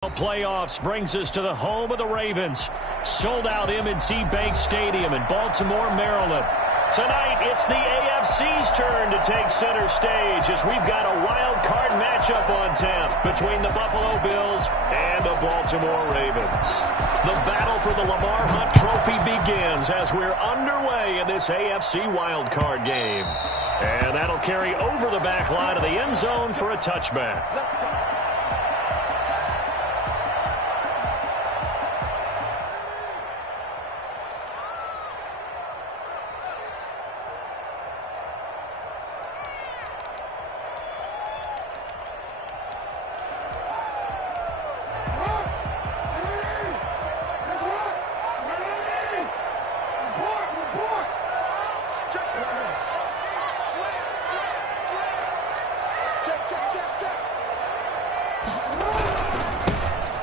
Playoffs brings us to the home of the Ravens. Sold out M&T Bank Stadium in Baltimore, Maryland. Tonight, it's the AFC's turn to take center stage as we've got a wild card matchup on tap between the Buffalo Bills and the Baltimore Ravens. The battle for the Lamar Hunt Trophy begins as we're underway in this AFC wild card game. And that'll carry over the back line of the end zone for a touchback.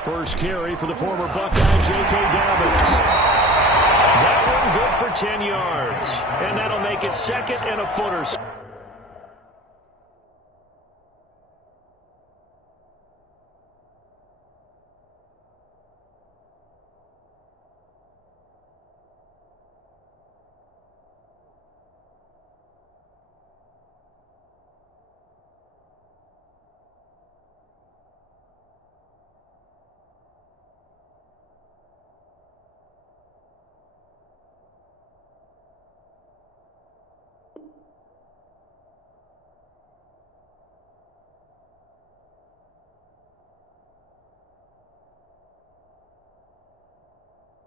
First carry for the former Buckeye, J.K. Dobbins. That one good for 10 yards. And that'll make it second and a footer.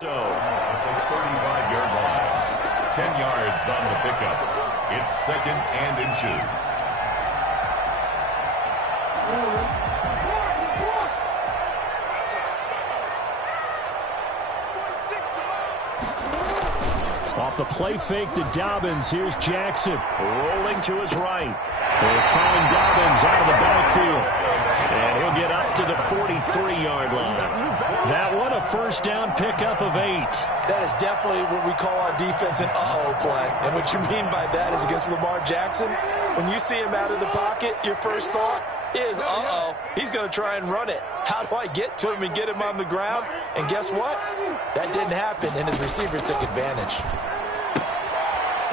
So, 35-yard line. 10 yards on the pickup. It's second and inches. Off the play fake to Dobbins. Here's Jackson rolling to his right. They'll find Dobbins out of the backfield. And he'll get up to the 43-yard line. That one, a first down pickup of 8. That is definitely what we call our defense an uh-oh play. And what you mean by that is against Lamar Jackson, when you see him out of the pocket, your first thought is, uh-oh, he's going to try and run it. How do I get to him and get him on the ground? And guess what? That didn't happen, and his receivers took advantage.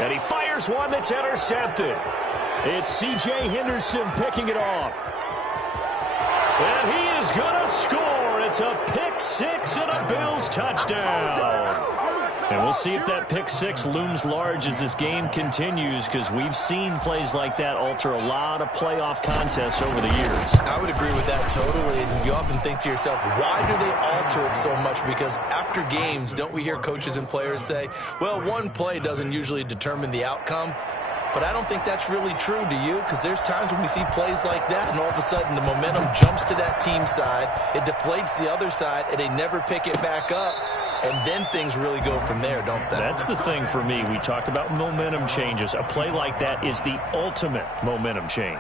And he fires one that's intercepted. It's C.J. Henderson picking it off. And he is going to score. It's a pick six and a Bills touchdown. And we'll see if that pick six looms large as this game continues, because we've seen plays like that alter a lot of playoff contests over the years. I would agree with that totally. And you often think to yourself, why do they alter it so much? Because after games, don't we hear coaches and players say, well, one play doesn't usually determine the outcome? But I don't think that's really true, do you? Because there's times when we see plays like that, and all of a sudden the momentum jumps to that team side, it deflates the other side, and they never pick it back up. And then things really go from there, don't they? That's the thing for me. We talk about momentum changes. A play like that is the ultimate momentum change.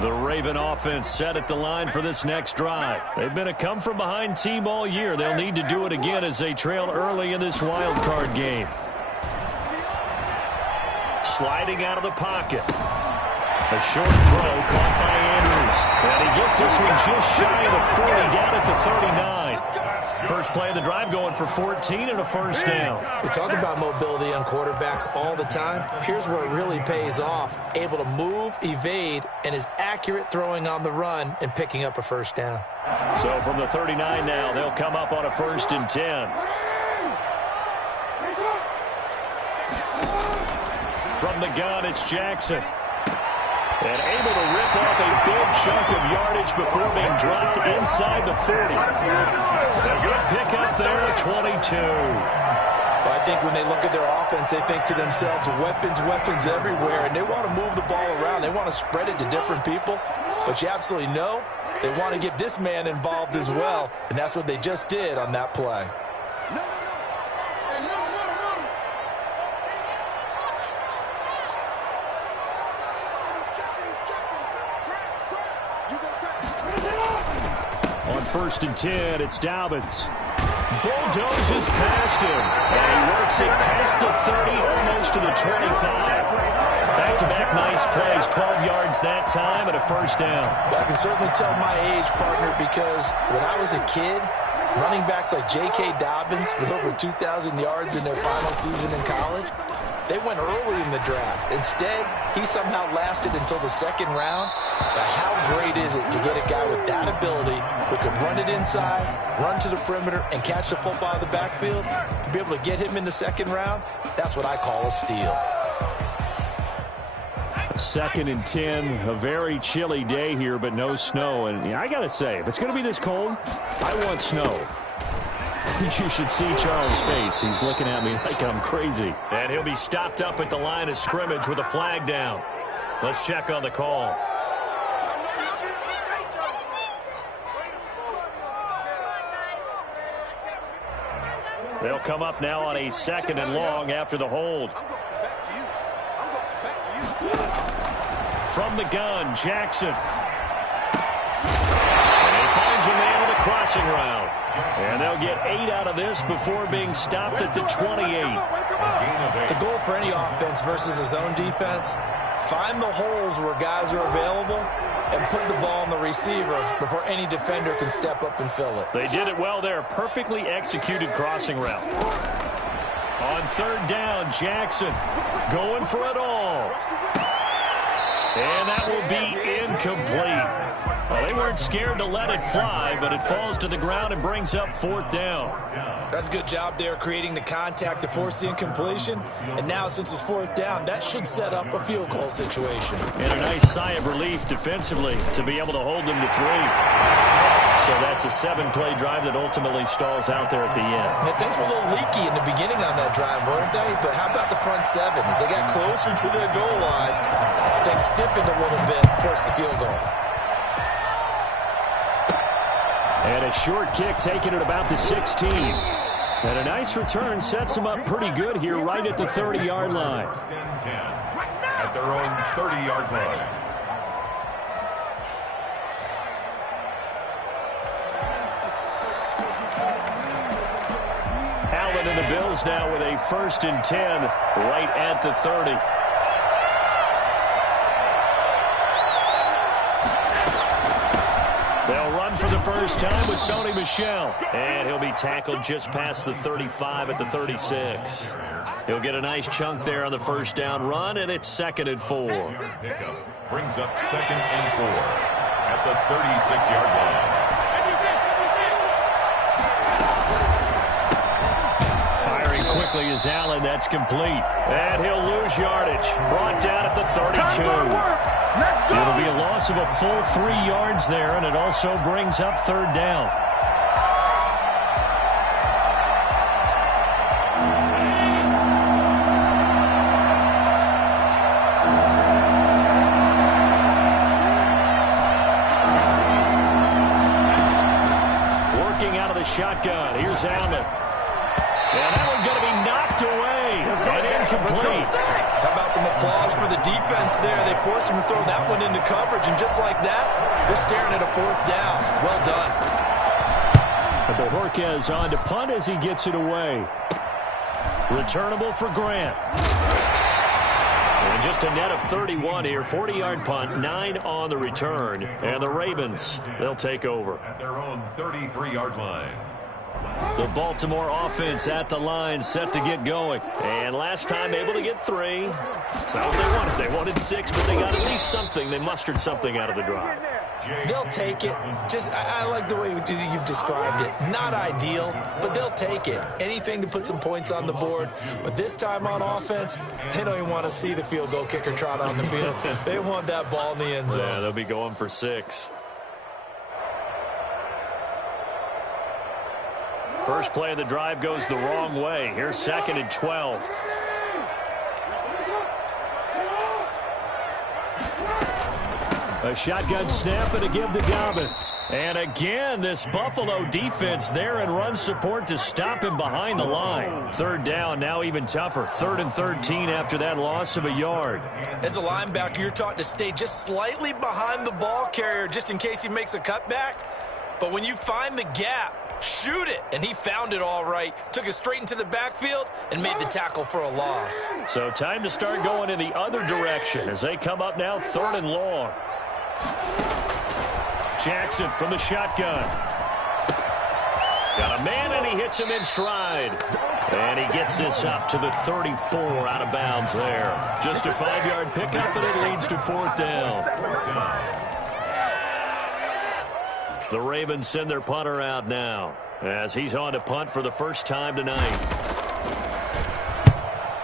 The Raven offense set at the line for this next drive. They've been a come-from-behind team all year. They'll need to do it again as they trail early in this wild card game. Sliding out of the pocket. A short throw caught by Andrews. And he gets this one just shy of the 40, down at the 39. First play of the drive going for 14 and a first down. We talk about mobility on quarterbacks all the time. Here's where it really pays off. Able to move, evade, and is accurate throwing on the run and picking up a first down. So from the 39 now, they'll come up on a 1st and 10. From the gun, it's Jackson. And able to rip off a big chunk of yardage before being dropped inside the 40. A good pickup there at 22. Well, I think when they look at their offense, they think to themselves, weapons, weapons everywhere, and they want to move the ball around. They want to spread it to different people. But you absolutely know they want to get this man involved as well, and that's what they just did on that play. On 1st and 10, it's Dobbins. Bulldozes past him. And he works it past the 30, almost to the 25. Back back-to-back nice plays, 12 yards that time and a first down. Well, I can certainly tell my age, partner, because when I was a kid, running backs like J.K. Dobbins with over 2,000 yards in their final season in college, they went early in the draft. Instead, he somehow lasted until the second round. But how great is it to get a guy with that ability who can run it inside, run to the perimeter, and catch the football out of the backfield? To be able to get him in the second round, that's what I call a steal. 2nd and 10, a very chilly day here, but no snow. And I got to say, if it's going to be this cold, I want snow. You should see Charles' face. He's looking at me like I'm crazy. And he'll be stopped up at the line of scrimmage with a flag down. Let's check on the call. They'll come up now on a 2nd and long after the hold. From the gun, Jackson. And he finds a man with a crossing route. And they'll get 8 out of this before being stopped at the 28. The goal for any offense versus a zone defense, find the holes where guys are available and put the ball on the receiver before any defender can step up and fill it. They did it well there. Perfectly executed crossing route. On 3rd down, Jackson going for it all. And that will be incomplete. Well, they weren't scared to let it fly, but it falls to the ground and brings up 4th down. That's a good job there creating the contact to force the incompletion. And now since it's 4th down, that should set up a field goal situation. And a nice sigh of relief defensively to be able to hold them to 3. So that's a 7-play drive that ultimately stalls out there at the end. Yeah, things were a little leaky in the beginning on that drive, weren't they? But how about the front 7? As they got closer to their goal line, things stiffened a little bit, forced the field goal. And a short kick taken at about the 16. And a nice return sets them up pretty good here right at the 30-yard line. At their own 30-yard line. Allen and the Bills now with a 1st and 10 right at the 30. They'll run for the first time with Sony Michel. And he'll be tackled just past the 35 at the 36. He'll get a nice chunk there on the first down run, and it's 2nd and 4. Pickup brings up 2nd and 4 at the 36-yard line. Firing quickly is Allen. That's complete. And he'll lose yardage. Brought down at the 32. It'll be a loss of a full 3 yards there, and it also brings up 3rd down. Working out of the shotgun. Here's Allen. And that one's going to be knocked away and incomplete. How about some applause for the defense there? They forced him to throw that one into coverage, and just like that, they're staring at a 4th down. Well done. Bojorquez on to punt as he gets it away. Returnable for Grant. And just a net of 31 here. 40-yard punt, 9 on the return. And the Ravens, they'll take over. At their own 33-yard line. The Baltimore offense at the line, set to get going. And last time able to get 3. That's not what they wanted. They wanted 6, but they got at least something. They mustered something out of the drive. They'll take it. I like the way you've described it. Not ideal, but they'll take it. Anything to put some points on the board. But this time on offense, they don't even want to see the field goal kicker trot on the field. They want that ball in the end zone. Yeah, they'll be going for 6. First play of the drive goes the wrong way. Here's 2nd and 12. A shotgun snap and a give to Dobbins. And again, this Buffalo defense there in run support to stop him behind the line. 3rd down, now even tougher. 3rd and 13 after that loss of a yard. As a linebacker, you're taught to stay just slightly behind the ball carrier just in case he makes a cutback. But when you find the gap, shoot it. And he found it all right. Took it straight into the backfield and made the tackle for a loss. So time to start going in the other direction as they come up now 3rd and long. Jackson from the shotgun. Got a man, and he hits him in stride. And he gets this up to the 34 out of bounds there. Just a 5-yard pickup, and it leads to 4th down. The Ravens send their punter out now as he's on to punt for the first time tonight.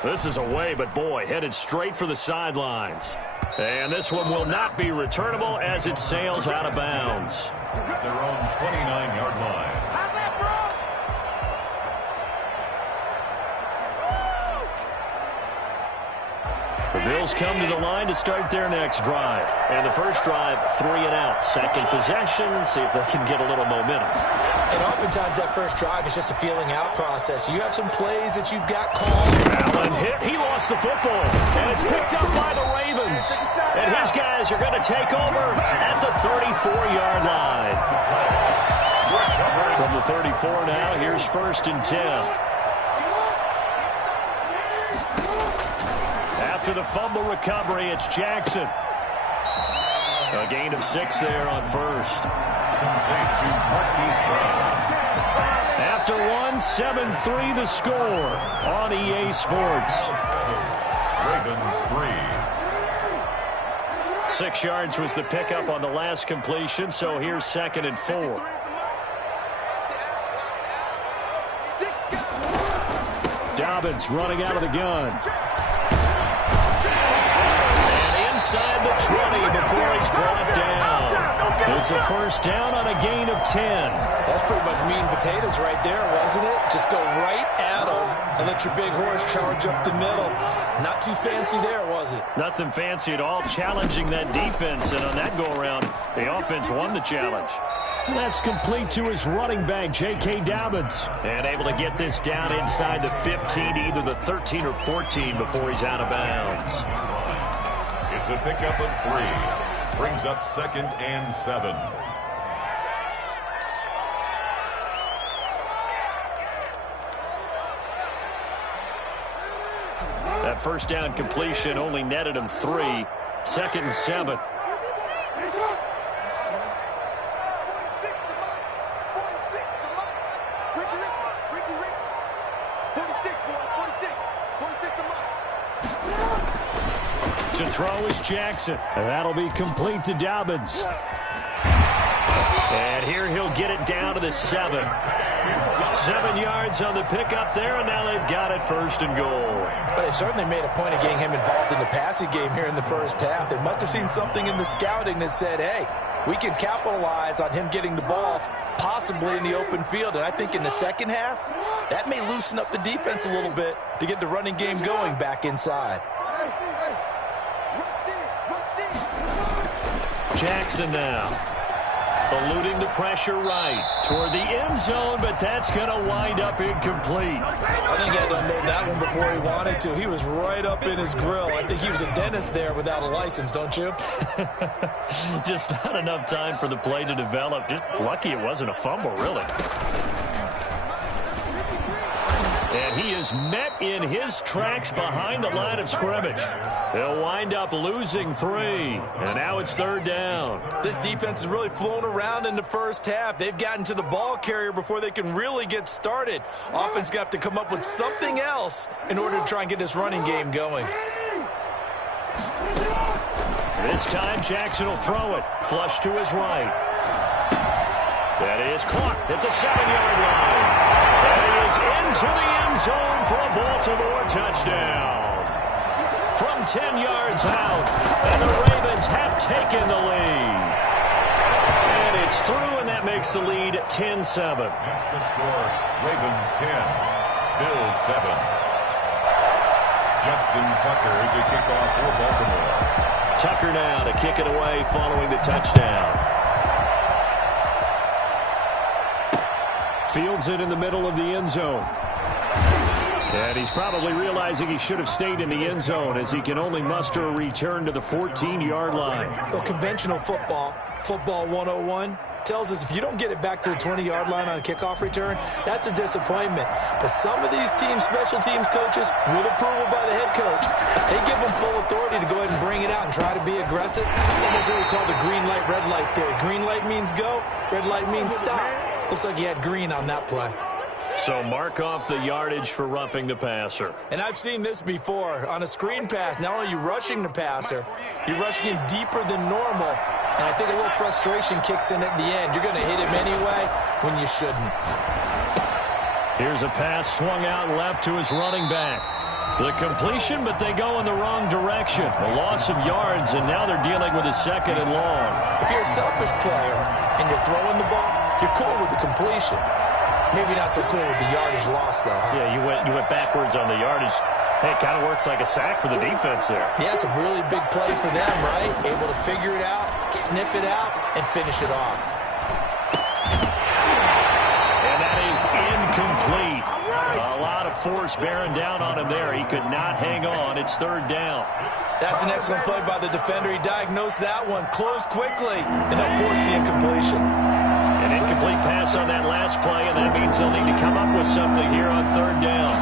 This is away, but boy, headed straight for the sidelines. And this one will not be returnable as it sails out of bounds. Their own 29-yard line. The Bills come to the line to start their next drive. And the first drive, 3 and out. Second possession, see if they can get a little momentum. And oftentimes that first drive is just a feeling out process. You have some plays that you've got called. Allen hit. He lost the football. And it's picked up by the Ravens. And his guys are going to take over at the 34-yard line. From the 34 now, here's 1st and 10. After the fumble recovery, it's Jackson. A gain of 6 there on first. After one, 7-3 the score on EA Sports. Ravens 3. 6 yards was the pickup on the last completion, so here's 2nd and 4. Dobbins running out of the gun. Inside the 20 before he's brought down. It's a first down on a gain of 10. That's pretty much meat and potatoes right there, wasn't it? Just go right at them and let your big horse charge up the middle. Not too fancy there, was it? Nothing fancy at all, challenging that defense, and on that go-around, the offense won the challenge. That's complete to his running back, J.K. Dobbins. And able to get this down inside the 15, either the 13 or 14 before he's out of bounds. It's a pickup of 3. Brings up 2nd and 7. That first down completion only netted him 3. 2nd and 7. To throw is Jackson. And that'll be complete to Dobbins. And here he'll get it down to the 7. 7 yards on the pickup there, and now they've got it 1st and goal. But they certainly made a point of getting him involved in the passing game here in the first half. They must have seen something in the scouting that said, hey, we can capitalize on him getting the ball possibly in the open field. And I think in the second half, that may loosen up the defense a little bit to get the running game going back inside. Jackson now. Eluding the pressure right toward the end zone, but that's going to wind up incomplete. I think he had to unload that one before he wanted to. He was right up in his grill. I think he was a dentist there without a license, don't you? Just not enough time for the play to develop. Just lucky it wasn't a fumble, really. And he is met in his tracks behind the line of scrimmage. They'll wind up losing 3. And now it's 3rd down. This defense has really flown around in the first half. They've gotten to the ball carrier before they can really get started. Offense got to come up with something else in order to try and get this running game going. This time Jackson will throw it. Flush to his right. That is caught at the 7-yard line. That is into the end zone for a Baltimore touchdown. From 10 yards out, and the Ravens have taken the lead. And it's through, and that makes the lead 10-7. That's the score. Ravens 10, Bills 7. Justin Tucker to kick off for Baltimore. Tucker now to kick it away following the touchdown. Fields it in the middle of the end zone. And he's probably realizing he should have stayed in the end zone as he can only muster a return to the 14-yard line. Well, conventional football 101, tells us if you don't get it back to the 20-yard line on a kickoff return, that's a disappointment. But some of these special teams coaches, with approval by the head coach, they give them full authority to go ahead and bring it out and try to be aggressive. Almost what we call the green light, red light theory. Green light means go, red light means stop. Looks like he had green on that play. So mark off the yardage for roughing the passer. And I've seen this before. On a screen pass, not only are you rushing the passer, you're rushing him deeper than normal. And I think a little frustration kicks in at the end. You're going to hit him anyway when you shouldn't. Here's a pass swung out left to his running back. The completion, but they go in the wrong direction. A loss of yards, and now they're dealing with a 2nd and long. If you're a selfish player and you're throwing the ball, you're cool with the completion. Maybe not so cool with the yardage loss, though, huh? Yeah, you went backwards on the yardage. Hey, it kind of works like a sack for the defense there. Yeah, it's a really big play for them, right? Able to figure it out, sniff it out, and finish it off. And that is incomplete. A lot of force bearing down on him there. He could not hang on. It's 3rd down. That's an excellent play by the defender. He diagnosed that one, closed quickly, and upwards the incompletion. An incomplete pass on that last play, and that means they'll need to come up with something here on 3rd down.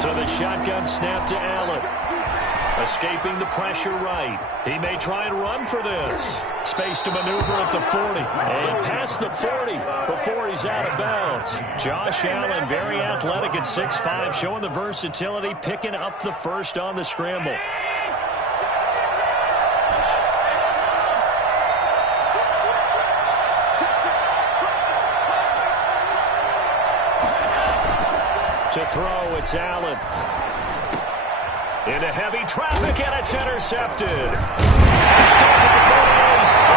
So the shotgun snap to Allen. Escaping the pressure right. He may try and run for this. Space to maneuver at the 40. And past the 40 before he's out of bounds. Josh Allen, very athletic at 6'5", showing the versatility, picking up the first on the scramble. To throw, it's Allen. Into heavy traffic, and it's intercepted. And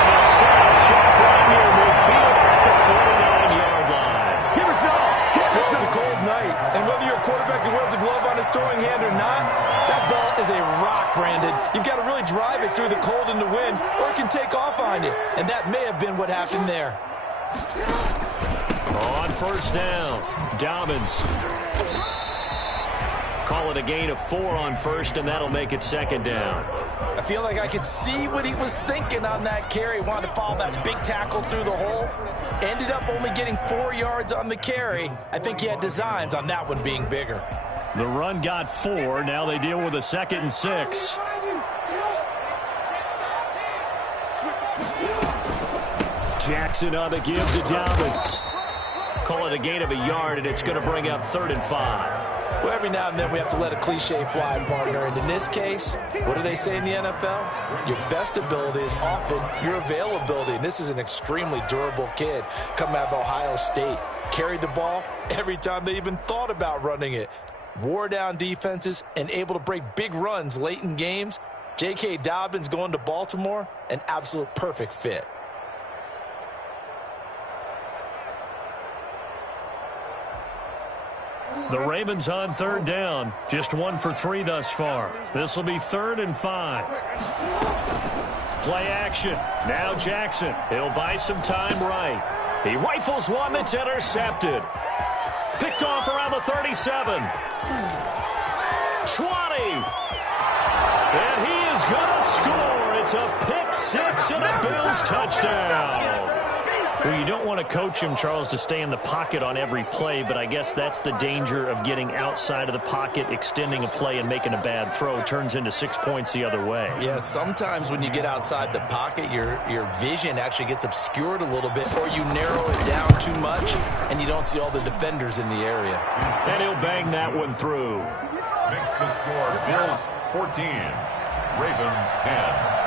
they'll set up shop right near midfield at the 49-yard line. Well, it's a cold night, and whether you're a quarterback that wears a glove on his throwing hand or not, that ball is a rock, Brandon. You've got to really drive it through the cold and the wind, or it can take off on you. And that may have been what happened there. On 1st down, Dobbins. Call it a gain of 4 on 1st, and that'll make it 2nd down. I feel like I could see what he was thinking on that carry. Wanted to follow that big tackle through the hole. Ended up only getting 4 yards on the carry. I think he had designs on that one being bigger. The run got 4. Now they deal with a 2nd and 6. Jackson on the give to Dobbins. Call it a gain of a yard, and it's going to bring up 3rd and 5. Well, every now and then we have to let a cliche fly, partner. And in this case, what do they say in the NFL? Your best ability is often your availability. And this is an extremely durable kid coming out of Ohio State. Carried the ball every time they even thought about running it. Wore down defenses and able to break big runs late in games. J.K. Dobbins going to Baltimore, an absolute perfect fit. The Ravens on 3rd down. Just 1 for 3 thus far. This will be 3rd and 5. Play action. Now Jackson. He'll buy some time right. He rifles one that's intercepted. Picked off around the 37. 20. And he is going to score. It's a pick 6 and a Bills touchdown. Well, you don't want to coach him, Charles, to stay in the pocket on every play, but I guess that's the danger of getting outside of the pocket, extending a play, and making a bad throw. Turns into 6 points the other way. Yeah, sometimes when you get outside the pocket, your vision actually gets obscured a little bit, or you narrow it down too much, and you don't see all the defenders in the area. And he'll bang that one through. Makes the score Bills 14, Ravens 10.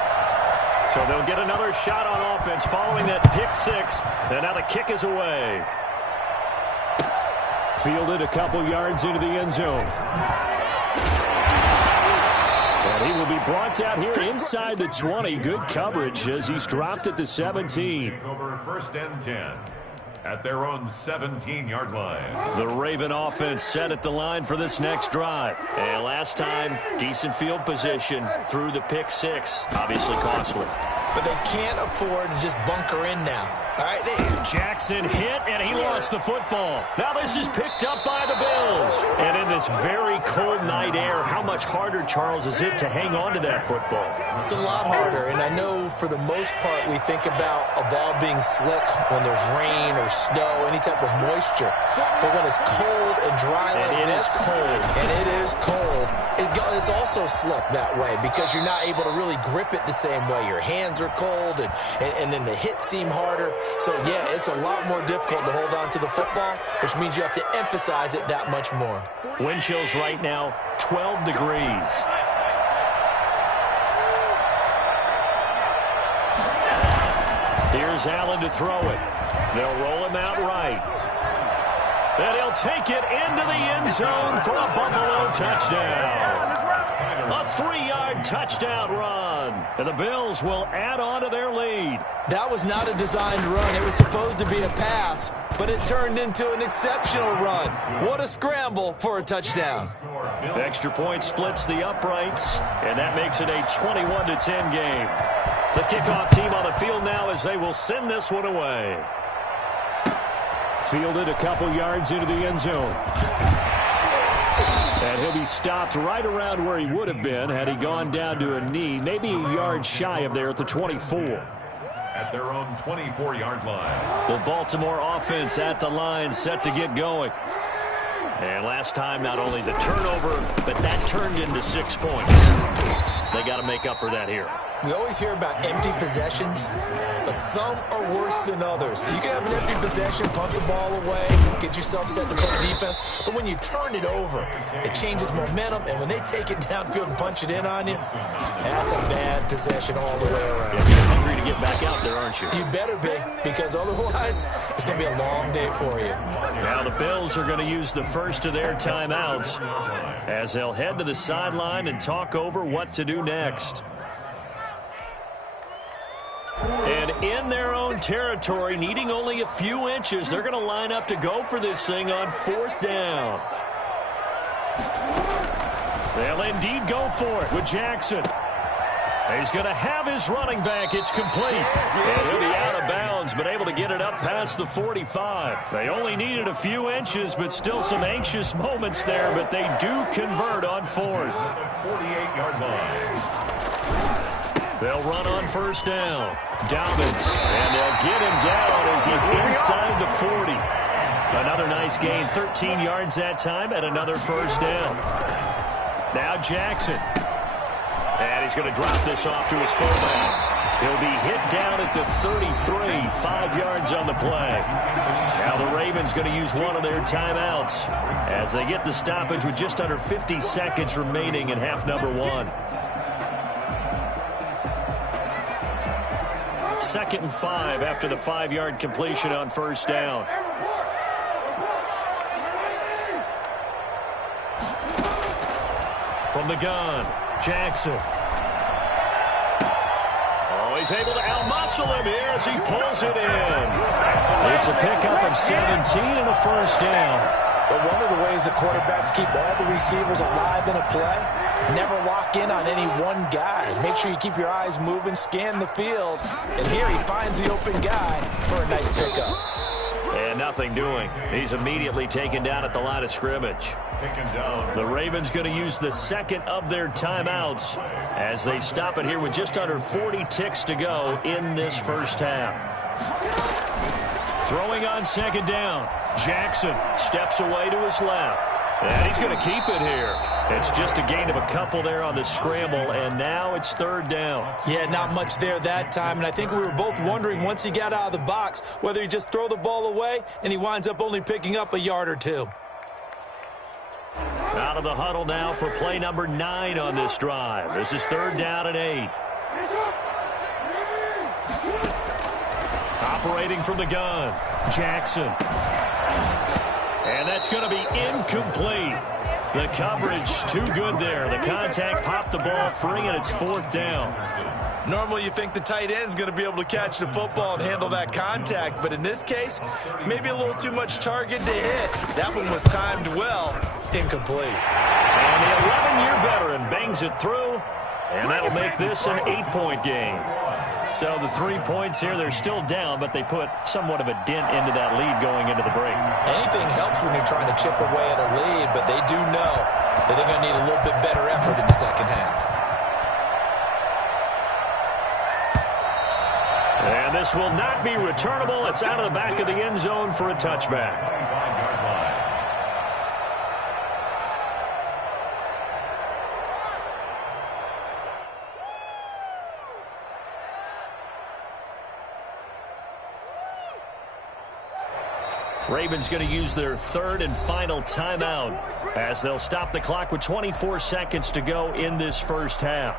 So they'll get another shot on offense following that pick 6. And now the kick is away. Fielded a couple yards into the end zone. And he will be brought down here inside the 20. Good coverage as he's dropped at the 17. Over 1st and 10 at their own 17-yard line. The Raven offense set at the line for this next drive. And last time, decent field position through the pick 6. Obviously costly. But they can't afford to just bunker in now. All right, Jackson hit, and he lost the football. Now this is picked up by the Bills. And in this very cold night air, how much harder, Charles, is it to hang on to that football? It's a lot harder, and I know for the most part we think about a ball being slick when there's rain or snow, any type of moisture. But when it's cold and dry like this, and it is cold, it's also slick that way because you're not able to really grip it the same way. Your hands are cold, and then the hits seem harder. So, yeah, it's a lot more difficult to hold on to the football, which means you have to emphasize it that much more. Wind chills right now, 12 degrees. Here's Allen to throw it. They'll roll him out right. And he'll take it into the end zone for a Buffalo touchdown. A 3-yard touchdown run. And the Bills will add on to their lead. That was not a designed run. It was supposed to be a pass, but it turned into an exceptional run. What a scramble for a touchdown. The extra point splits the uprights, and that makes it a 21-10 game. The kickoff team on the field now as they will send this one away. Fielded a couple yards into the end zone. And he'll be stopped right around where he would have been had he gone down to a knee, maybe a yard shy of there at the 24. At their own 24-yard line. The Baltimore offense at the line, set to get going. And last time, not only the turnover, but that turned into 6 points. They got to make up for that here. We always hear about empty possessions, but some are worse than others. You can have an empty possession, punt the ball away, get yourself set to play defense, but when you turn it over, it changes momentum, and when they take it downfield and punch it in on you, that's a bad possession all the way around. Yeah, you're hungry to get back out there, aren't you? You better be, because otherwise, it's going to be a long day for you. Now the Bills are going to use the first of their timeouts as they'll head to the sideline and talk over what to do next. And in their own territory, needing only a few inches, they're going to line up to go for this thing on 4th down. They'll indeed go for it with Jackson. He's going to have his running back. It's complete. And he'll be out of bounds, but able to get it up past the 45. They only needed a few inches, but still some anxious moments there, but they do convert on 4th. 48-yard line. They'll run on 1st down. Dobbins, and they'll get him down as he's inside the 40. Another nice gain, 13 yards that time, and another 1st down. Now Jackson. And he's going to drop this off to his fullback. He'll be hit down at the 33, 5 yards on the play. Now the Ravens going to use one of their timeouts as they get the stoppage with just under 50 seconds remaining in half number 1. 2nd and 5 after the 5-yard completion on 1st down. From the gun, Jackson. Oh, he's able to outmuscle him here as he pulls it in. It's a pickup of 17 and a 1st down. But one of the ways the quarterbacks keep all the receivers alive in a play, never lock in on any one guy. Make sure you keep your eyes moving, scan the field. And here he finds the open guy for a nice pickup. And nothing doing. He's immediately taken down at the line of scrimmage. The Ravens going to use the 2nd of their timeouts as they stop it here with just under 40 ticks to go in this 1st half. Throwing on 2nd down. Jackson steps away to his left. And he's going to keep it here. It's just a gain of a couple there on the scramble, and now it's 3rd down. Yeah, not much there that time, and I think we were both wondering once he got out of the box whether he just throw the ball away, and he winds up only picking up a yard or 2. Out of the huddle now for play number 9 on this drive. This is 3rd down and 8. Operating from the gun, Jackson. And that's going to be incomplete. The coverage too good there. The contact popped the ball free, and it's 4th down. Normally you think the tight end's going to be able to catch the football and handle that contact, but in this case, maybe a little too much target to hit. That one was timed well, incomplete. And the 11-year veteran bangs it through, and that'll make this an 8-point game. So the 3 points here, they're still down, but they put somewhat of a dent into that lead going into the break. Anything helps when you're trying to chip away at a lead, but they do know that they're going to need a little bit better effort in the second half. And this will not be returnable. It's out of the back of the end zone for a touchback. Ravens going to use their third and final timeout as they'll stop the clock with 24 seconds to go in this first half.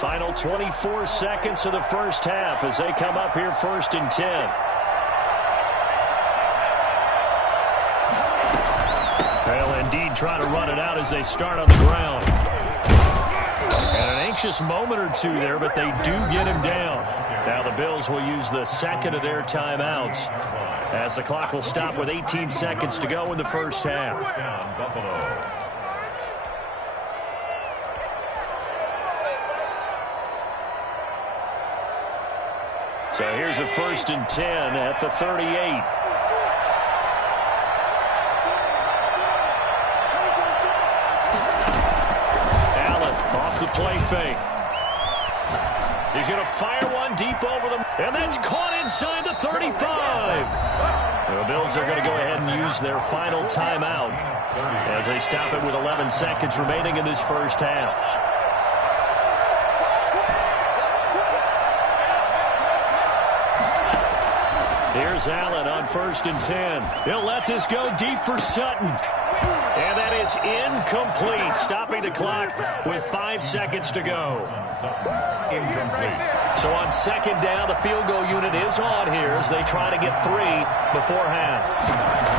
Final 24 seconds of the first half as they come up here 1st and 10. They'll indeed try to run it out as they start on the ground. And an anxious moment or two there, but they do get him down. Now the Bills will use the second of their timeouts as the clock will stop with 18 seconds to go in the first half. So here's a 1st and 10 at the 38. The play fake. He's going to fire one deep over them, and that's caught inside the 35. The Bills are going to go ahead and use their final timeout as they stop it with 11 seconds remaining in this first half. Here's Allen on 1st and 10. He'll let this go deep for Sutton. And that is incomplete, stopping the clock with 5 seconds to go. Incomplete. So on 2nd down, the field goal unit is on here as they try to get 3 before half.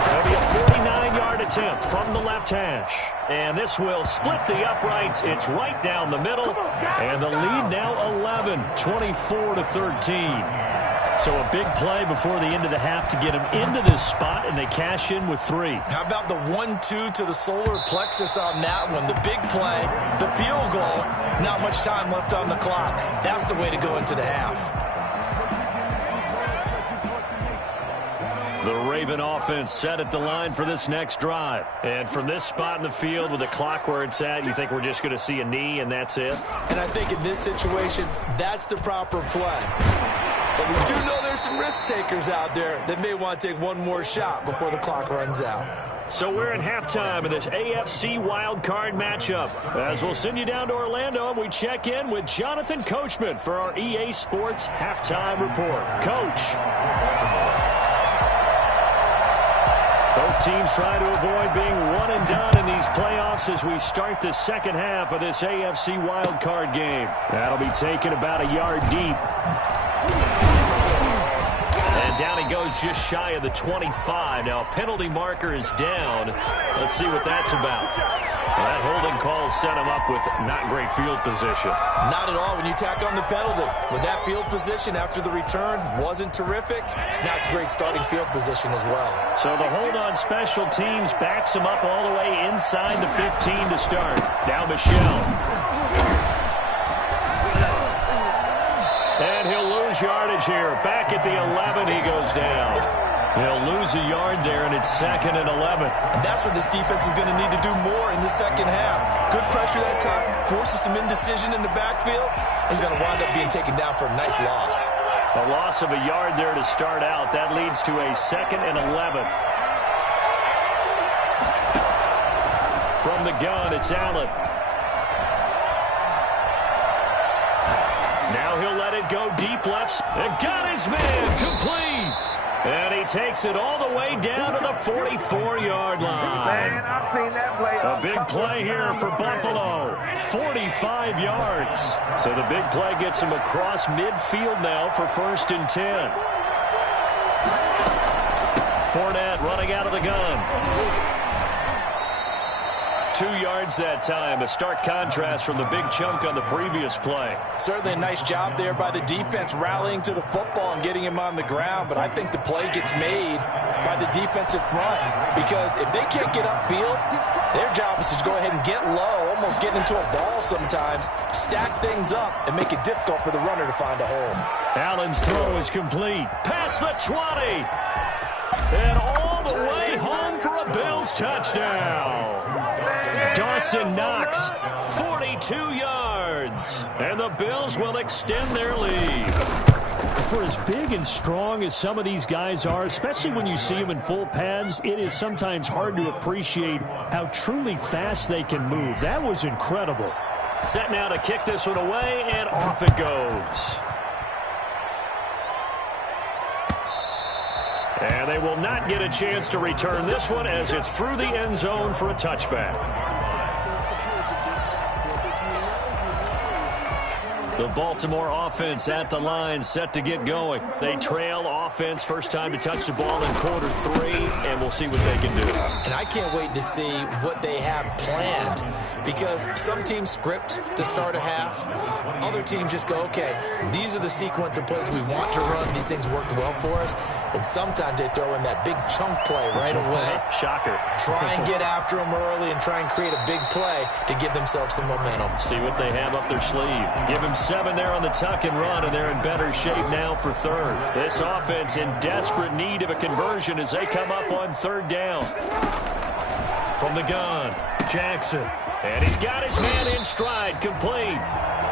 That'll be a 49-yard attempt from the left hash. And this will split the uprights. It's right down the middle. And the lead now 11, 24-13. So a big play before the end of the half to get them into this spot, and they cash in with 3. How about the 1-2 to the solar plexus on that one? The big play, the field goal, not much time left on the clock. That's the way to go into the half. The Raven offense set at the line for this next drive. And from this spot in the field with the clock where it's at, you think we're just going to see a knee and that's it? And I think in this situation, that's the proper play. But we do know there's some risk takers out there that may want to take one more shot before the clock runs out. So we're at halftime of this AFC wildcard matchup. As we'll send you down to Orlando, and we check in with Jonathan Coachman for our EA Sports Halftime Report. Coach. Both teams try to avoid being one and done in these playoffs as we start the second half of this AFC wildcard game. That'll be taken about a yard deep. And down he goes just shy of the 25. Now a penalty marker is down. Let's see what that's about. Well, that holding call set him up with not great field position. Not at all when you tack on the penalty. With that field position after the return wasn't terrific, it's not a great starting field position as well. So the hold on special teams backs him up all the way inside the 15 to start. Now Michel. And he'll lose yardage here. Back at the 11, he goes down. He'll lose a yard there, and it's 2nd and 11. And that's what this defense is going to need to do more in the second half. Good pressure that time, forces some indecision in the backfield. He's going to wind up being taken down for a nice loss. A loss of a yard there to start out. That leads to a 2nd and 11. From the gun, it's Allen. Now he'll let it go deep left. And got his man complete. And he takes it all the way down to the 44-yard line. A big play here for Buffalo. 45 yards. So the big play gets him across midfield now for 1st and 10. Fournette running out of the gun. 2 yards that time. A stark contrast from the big chunk on the previous play. Certainly a nice job there by the defense rallying to the football and getting him on the ground, but I think the play gets made by the defensive front because if they can't get upfield, their job is to go ahead and get low, almost get into a ball sometimes, stack things up, and make it difficult for the runner to find a hole. Allen's throw is complete. Past the 20. And all the way home for a Bills touchdown. Dawson Knox, 42 yards. And the Bills will extend their lead. For as big and strong as some of these guys are, especially when you see them in full pads, it is sometimes hard to appreciate how truly fast they can move. That was incredible. Set now to kick this one away, and off it goes. And they will not get a chance to return this one as it's through the end zone for a touchback. The Baltimore offense at the line, set to get going. They trail offense, first time to touch the ball in quarter 3, and we'll see what they can do. And I can't wait to see what they have planned because some teams script to start a half. Other teams just go, okay, these are the sequence of plays we want to run. These things worked well for us. And sometimes they throw in that big chunk play right away. Shocker. Try and get after them early and try and create a big play to give themselves some momentum. See what they have up their sleeve. Give them 7 there on the tuck and run, and they're in better shape now for third. This offense in desperate need of a conversion as they come up on third down. From the gun, Jackson. And he's got his man in stride, complete.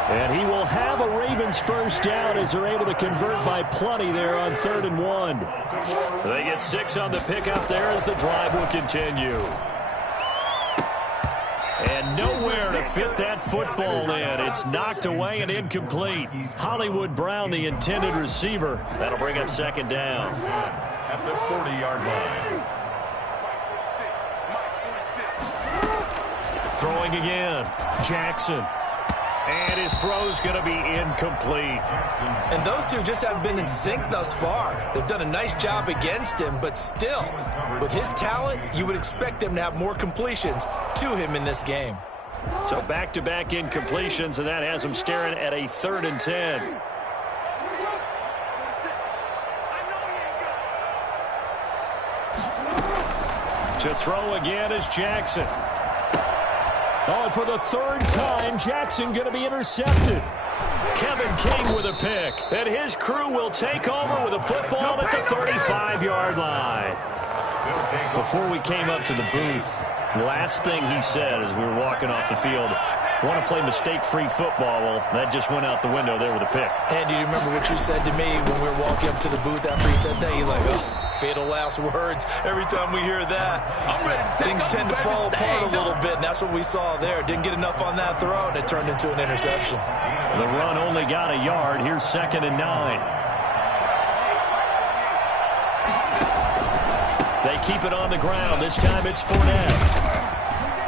And he will have a Ravens first down as they're able to convert by plenty there on 3rd and 1. They get 6 on the pickup there as the drive will continue. And nowhere to fit that football in. It's knocked away and incomplete. Hollywood Brown, the intended receiver. That'll bring up 2nd down. At the 40-yard line. Throwing again. Jackson. And his throw's going to be incomplete. And those two just haven't been in sync thus far. They've done a nice job against him, but still, with his talent, you would expect him to have more completions to him in this game. So back-to-back incompletions, and that has him staring at a 3rd and 10. To throw again is Jackson. Oh, and for the 3rd time, Jackson going to be intercepted. Kevin King with a pick. And his crew will take over with a football at the 35-yard line. Before we came up to the booth, last thing he said as we were walking off the field, want to play mistake-free football. Well, that just went out the window there with a pick. And do you remember what you said to me when we were walking up to the booth after he said that? You're like, oh. Fatal last words. Every time we hear that, things tend to fall apart a little bit, and that's what we saw there. Didn't get enough on that throw, and it turned into an interception. The run only got a yard. Here's 2nd and 9. They keep it on the ground. This time it's Fournette.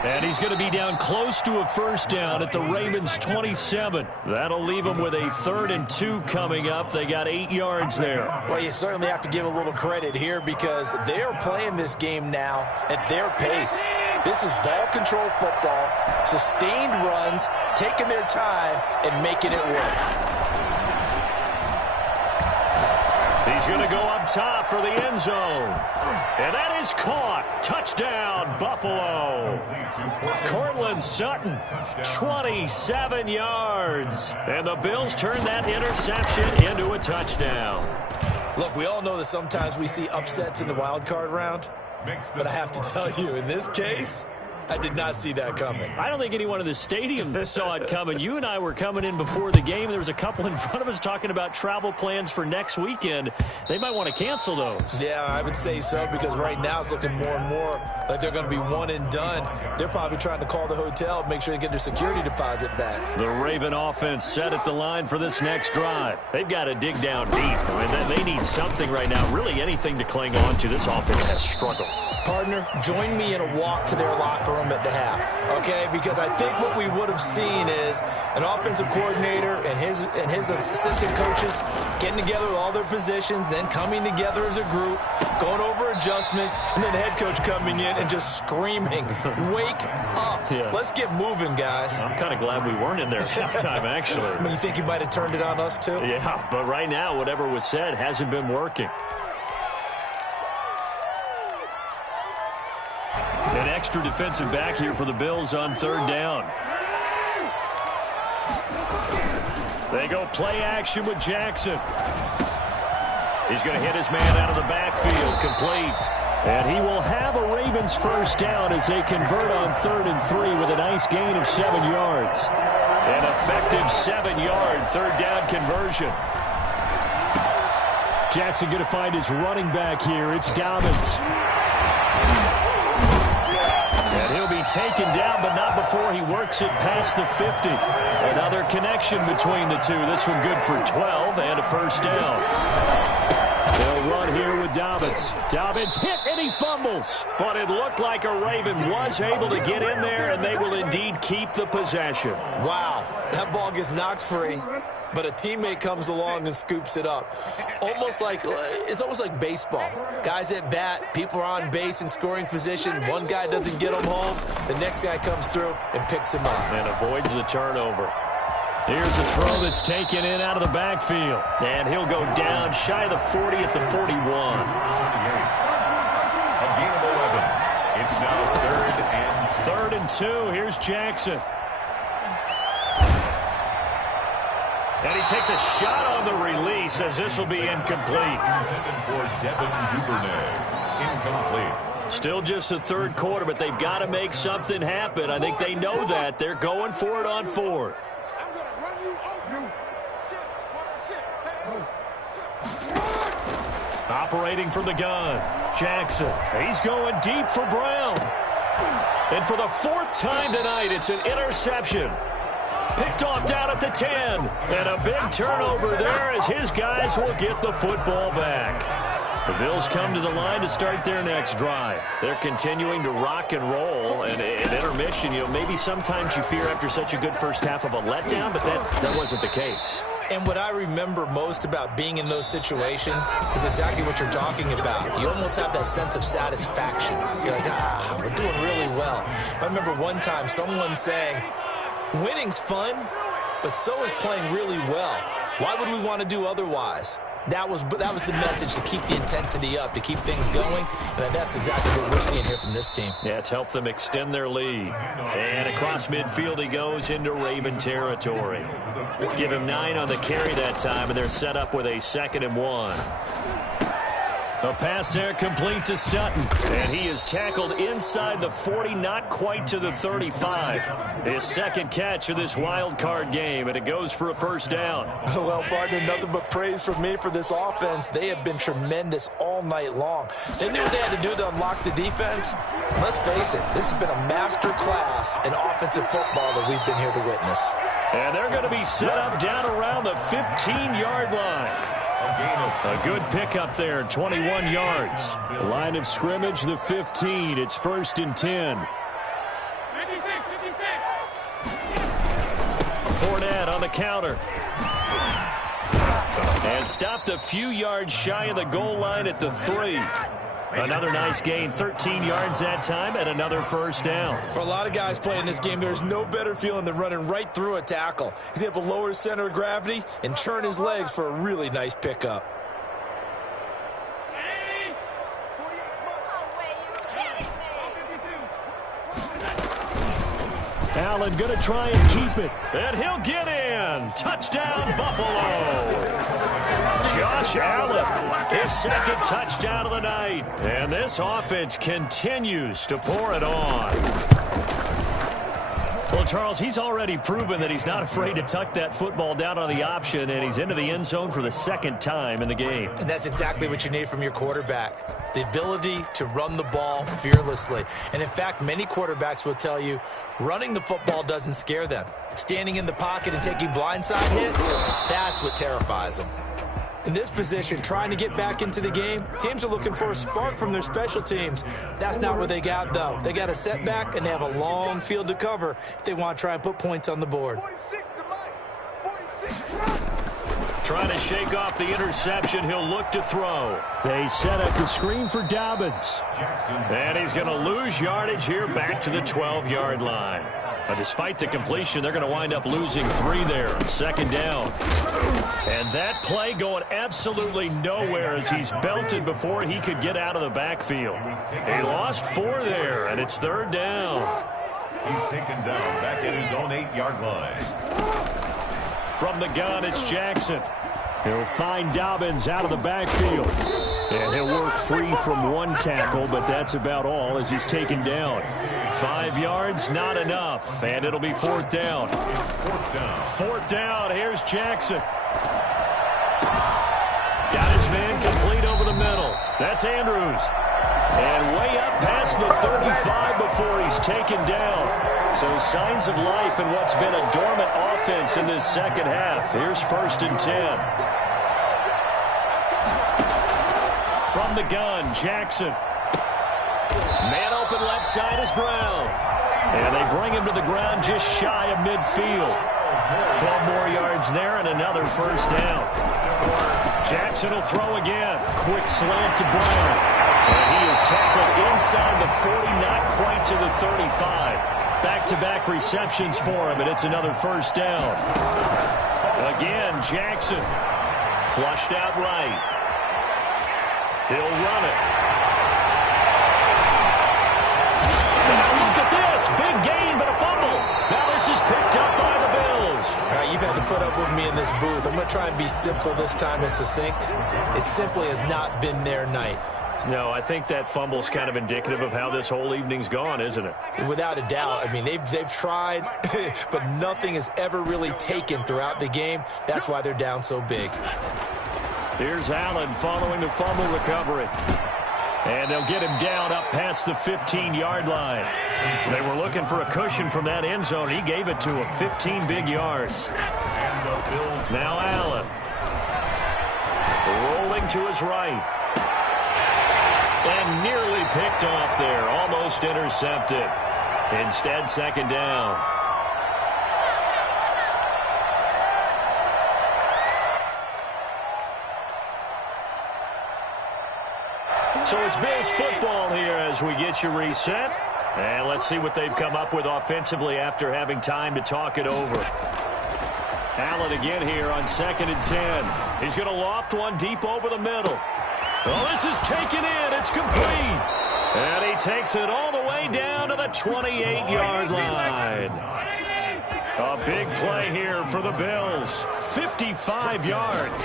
And he's going to be down close to a first down at the Ravens' 27. That'll leave them with a 3rd and 2 coming up. They got 8 yards there. Well, you certainly have to give a little credit here because they're playing this game now at their pace. This is ball control football, sustained runs, taking their time, and making it work. He's going to go up top for the end zone. And that is caught. Touchdown, Buffalo. Cortland Sutton, 27 yards. And the Bills turn that interception into a touchdown. Look, we all know that sometimes we see upsets in the wild card round. But I have to tell you, in this case, I did not see that coming. I don't think anyone in the stadium saw it coming. You and I were coming in before the game. There was a couple in front of us talking about travel plans for next weekend. They might want to cancel those. Yeah, I would say so because right now it's looking more and more like they're going to be one and done. They're probably trying to call the hotel, make sure they get their security deposit back. The Raven offense set at the line for this next drive. They've got to dig down deep. I mean, they need something right now, really anything to cling on to. This offense has struggled. Partner, join me in a walk to their locker room at the half, okay? Because I think what we would have seen is an offensive coordinator and his assistant coaches getting together with all their positions, then coming together as a group, going over adjustments, and then the head coach coming in and just screaming, wake up. Yeah. Let's get moving, guys. I'm kind of glad we weren't in there at halftime, actually. I mean, you think he might have turned it on us, too? Yeah, but right now, whatever was said hasn't been working. An extra defensive back here for the Bills on third down. They go play action with Jackson. He's going to hit his man out of the backfield, complete. And he will have a Ravens first down as they convert on 3rd and 3 with a nice gain of 7 yards. An effective 7-yard third down conversion. Jackson going to find his running back here. It's Dobbins. And he'll be taken down, but not before he works it past the 50. Another connection between the two. This one good for 12 and a first down. They'll run here with Dobbins. Dobbins hit and he fumbles. But it looked like a Raven was able to get in there, and they will indeed keep the possession. Wow, that ball gets knocked free, but a teammate comes along and scoops it up. It's almost like baseball. Guys at bat, people are on base in scoring position. One guy doesn't get them home. The next guy comes through and picks him up. And avoids the turnover. Here's a throw that's taken in out of the backfield. And he'll go down shy of the 40 at the 41. A gain of 11. It's now 3rd and 2. Here's Jackson. And he takes a shot on the release as this will be incomplete. For Devin Duvernay. Incomplete. Still just the third quarter, but they've got to make something happen. I think they know that. They're going for it on 4th. Operating from the gun, Jackson. He's going deep for Brown. And for the 4th time tonight, it's an interception. Picked off down at the 10. And a big turnover there as his guys will get the football back. The Bills come to the line to start their next drive. They're continuing to rock and roll. And at intermission, maybe sometimes you fear after such a good first half of a letdown, but that wasn't the case. And what I remember most about being in those situations is exactly what you're talking about. You almost have that sense of satisfaction. You're like, we're doing really well. I remember one time someone saying, winning's fun, but so is playing really well. Why would we want to do otherwise? That was the message, to keep the intensity up, to keep things going, and that's exactly what we're seeing here from this team. Yeah, it's helped them extend their lead. And across midfield he goes into Raven territory. Give him 9 on the carry that time, and they're set up with a 2nd and 1. A pass there complete to Sutton. And he is tackled inside the 40, not quite to the 35. His 2nd catch of this wild card game, and it goes for a first down. Well, partner, nothing but praise from me for this offense. They have been tremendous all night long. They knew what they had to do to unlock the defense. Let's face it, this has been a master class in offensive football that we've been here to witness. And they're going to be set up down around the 15-yard line. A good pickup there, 21 yards. Line of scrimmage, the 15. It's 1st and 10. Fournette on the counter. And stopped a few yards shy of the goal line at the 3. Another nice gain, 13 yards that time, and another first down. For a lot of guys playing this game, there's no better feeling than running right through a tackle. He's able to lower his center of gravity and churn his legs for a really nice pickup. Allen going to try and keep it. And he'll get in. Touchdown, Buffalo. Josh Allen, his 2nd touchdown of the night. And this offense continues to pour it on. Well, Charles, he's already proven that he's not afraid to tuck that football down on the option, and he's into the end zone for the 2nd time in the game. And that's exactly what you need from your quarterback, the ability to run the ball fearlessly. And, in fact, many quarterbacks will tell you running the football doesn't scare them. Standing in the pocket and taking blindside hits, that's what terrifies them. In this position, trying to get back into the game, teams are looking for a spark from their special teams. That's not what they got, though. They got a setback, and they have a long field to cover if they want to try and put points on the board. Trying to shake off the interception. He'll look to throw. They set up the screen for Dobbins. And he's going to lose yardage here back to the 12-yard line. But despite the completion, they're going to wind up losing 3 there. 2nd down. And that play going absolutely nowhere as he's belted before he could get out of the backfield. He lost 4 there, and it's 3rd down. He's taken down back at his own 8-yard line. From the gun, it's Jackson. He'll find Dobbins out of the backfield. And he'll work free from 1 tackle, but that's about all as he's taken down. 5 yards, not enough. And it'll be 4th down. 4th down, here's Jackson. Got his man complete over the middle. That's Andrews. And way up past the 35 before he's taken down. So signs of life in what's been a dormant offense in this 2nd half. Here's 1st and 10. From the gun, Jackson. Man open left side is Brown. And they bring him to the ground just shy of midfield. 12 more yards there and another 1st down. Jackson will throw again. Quick slant to Brown. And he is tackled inside the 40, not quite to the 35. Back-to-back receptions for him, and it's another 1st down. Again, Jackson. Flushed out right. He'll run it. Now look at this. Big gain, but a fumble. Now this is picked up by the Bills. All right, you've had to put up with me in this booth. I'm going to try and be simple this time and succinct. It simply has not been their night. No, I think that fumble's kind of indicative of how this whole evening's gone, isn't it? Without a doubt. I mean, they've tried, but nothing has ever really taken throughout the game. That's why they're down so big. Here's Allen following the fumble recovery. And they'll get him down up past the 15-yard line. They were looking for a cushion from that end zone. He gave it to him. 15 big yards. Now Allen. Rolling to his right. And nearly picked off there. Almost intercepted. Instead, 2nd down. So it's Bills football here as we get you reset. And let's see what they've come up with offensively after having time to talk it over. Allen again here on 2nd and 10. He's going to loft one deep over the middle. Oh, this is taken in. It's complete. And he takes it all the way down to the 28-yard line. A big play here for the Bills. 55 yards.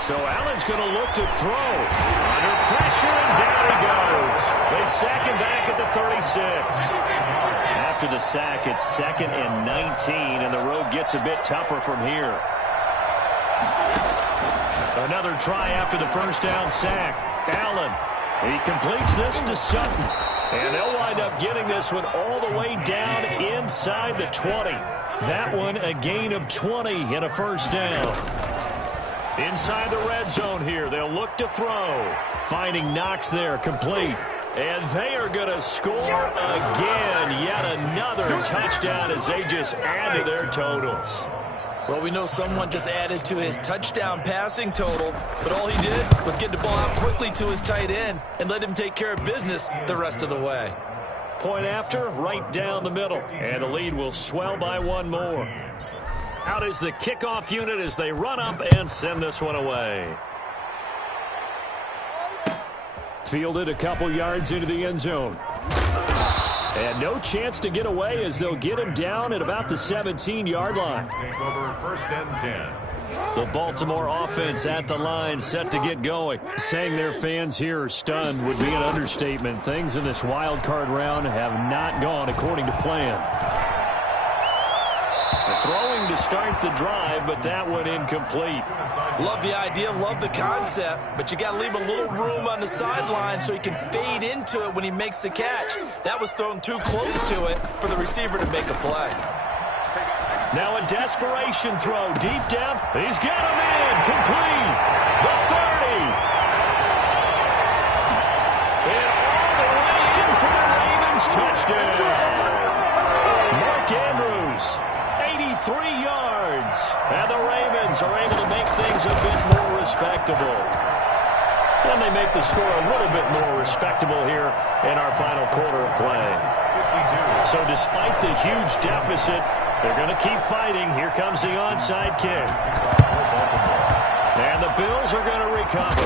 So Allen's going to look to throw. Under pressure, and down he goes. They sack him back at the 36. After the sack, it's 2nd and 19, and the road gets a bit tougher from here. Another try after the 1st down sack. Allen, he completes this to Sutton. And they'll wind up getting this one all the way down inside the 20. That one a gain of 20 and a 1st down. Inside the red zone here, they'll look to throw. Finding Knox there, complete. And they are going to score again. Yet another touchdown as they just add to their totals. Well, we know someone just added to his touchdown passing total, but all he did was get the ball out quickly to his tight end and let him take care of business the rest of the way. Point after, right down the middle, and the lead will swell by 1 more. Out is the kickoff unit as they run up and send this one away. Fielded a couple yards into the end zone. And no chance to get away as they'll get him down at about the 17-yard line. Take over 1st and 10. The Baltimore offense at the line, set to get going. Saying their fans here are stunned would be an understatement. Things in this wild card round have not gone according to plan. Throwing to start the drive, but that one incomplete. Love the idea, love the concept, but you got to leave a little room on the sideline so he can fade into it when he makes the catch. That was thrown too close to it for the receiver to make a play. Now a desperation throw, deep down. He's got him in, complete. The 30. And all the way in for the Ravens touchdown. Mark Andrews. 83 yards. And the Ravens Ravens are able to make things a bit more respectable. And they make the score a little bit more respectable here in our final quarter of play. So despite the huge deficit, they're going to keep fighting. Here comes the onside kick. And the Bills are going to recover.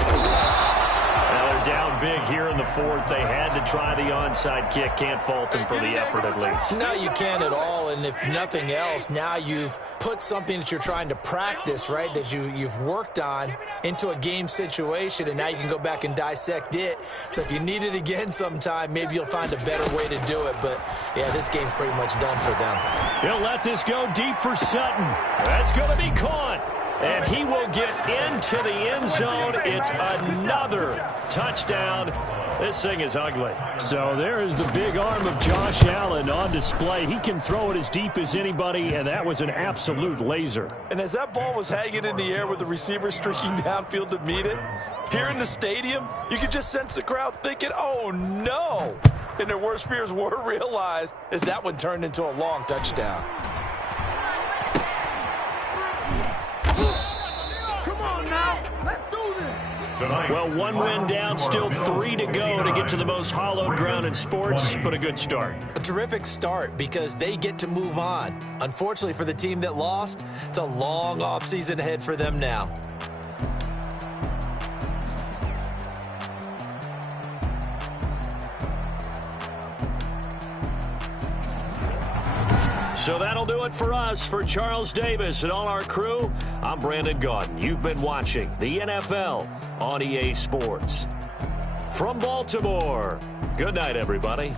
Now they're down big here in the fourth. They had to try the onside kick. Can't fault them for the effort at least. No, you can't at all. And if nothing else, now you've put something that you're trying to practice, right, that you've worked on into a game situation, and now you can go back and dissect it. So if you need it again sometime, maybe you'll find a better way to do it. But, yeah, this game's pretty much done for them. He'll let this go deep for Sutton. That's going to be caught. And he will get into the end zone. It's another touchdown. This thing is ugly. So there is the big arm of Josh Allen on display. He can throw it as deep as anybody, and that was an absolute laser. And as that ball was hanging in the air with the receiver streaking downfield to meet it, here in the stadium, you could just sense the crowd thinking, oh, no. And their worst fears were realized as that one turned into a long touchdown. Well, one win down, still 3 to go to get to the most hallowed ground in sports, but a good start. A terrific start because they get to move on. Unfortunately for the team that lost, it's a long offseason ahead for them now. So that'll do it for us. For Charles Davis and all our crew, I'm Brandon Gaudin. You've been watching the NFL on EA Sports. From Baltimore, good night, everybody.